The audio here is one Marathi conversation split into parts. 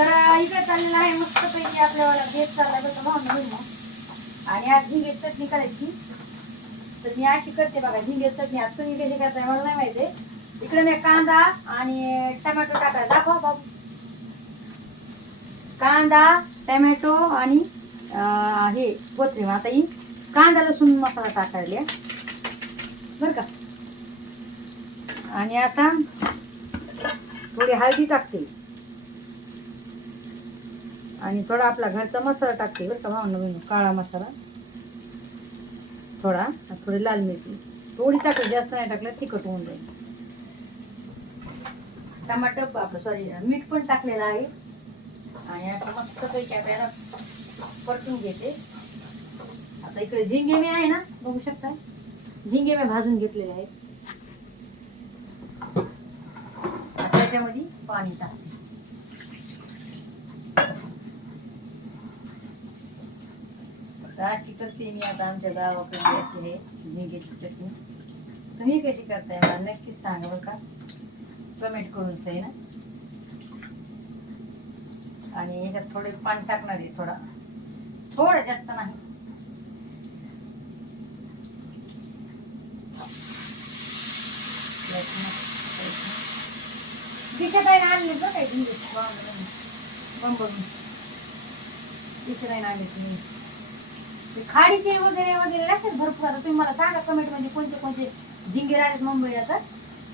तर इकडे चाललेला आहे मस्तपैकी आपल्याला बेत चालला बघा भावना बहिणी. आणि आज झिंगे चटणी करायची. तर मी अशी करते बघा झिंगे चटणी. आज तुम्ही कशी करताय मला नाही माहिती. इकडे मी कांदा आणि टोमॅटो टाकायला दाखवा बाबू. कांदा टोमॅटो आणि हे कोथिंबीर. आता ही कांदा लसूण मसाला टाकायला बरं का. आणि आता थोडी हळदी टाकते आणि थोडा आपला घरचा मसाला टाकते बरं का भावना. काळा मसाला थोडा, थोडी लाल मिरची थोडी टाकली, जास्त नाही टाकलं तिखट होऊन जाईल. टमाटर आपलं सॉरी मीठ पण टाकलेलं आहे. आणि आता मस्तपैकी आपल्याला परतून घेते. आता इकडे झिंगे मी आहे ना बघू शकता. झिंगे मी भाजून घेतलेले आहे. त्याच्यामध्ये पाणी टाकते. अशी करते मी आता आमच्या गावाकडे अशी आहे झिंग्याची चटणी. तुम्ही कशी करताय मला नक्कीच सांगा बरं का, कमेंट करून सही ना. आणि याच्यात थोडे पाणी टाकणार आहे, थोडं जास्त नाही. दिशा काय आणले बघ काय झिंगे दिशा नाही आणले तुम्ही. खाडीचे वगैरे वगैरे राहतात भरपूर. आता तुम्ही मला सांगा कमेंट मध्ये कोणते कोणते झिंगे राहतात मुंबईला. तर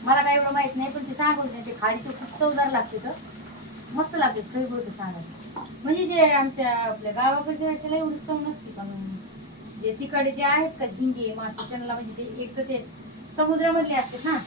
मला काय एवढं माहित नाही, पण ते सांगून ते खाडीचे खूप चवदार लागते. तर मस्त लागते काही गोष्ट सांगायचं. म्हणजे जे आमच्या आपल्या गावाकडे त्याला एवढी चव नसते. पण जे तिकडे जे आहेत का झिंगे मासे त्यांना म्हणजे ते एक तर ते समुद्रामधले असतात ना,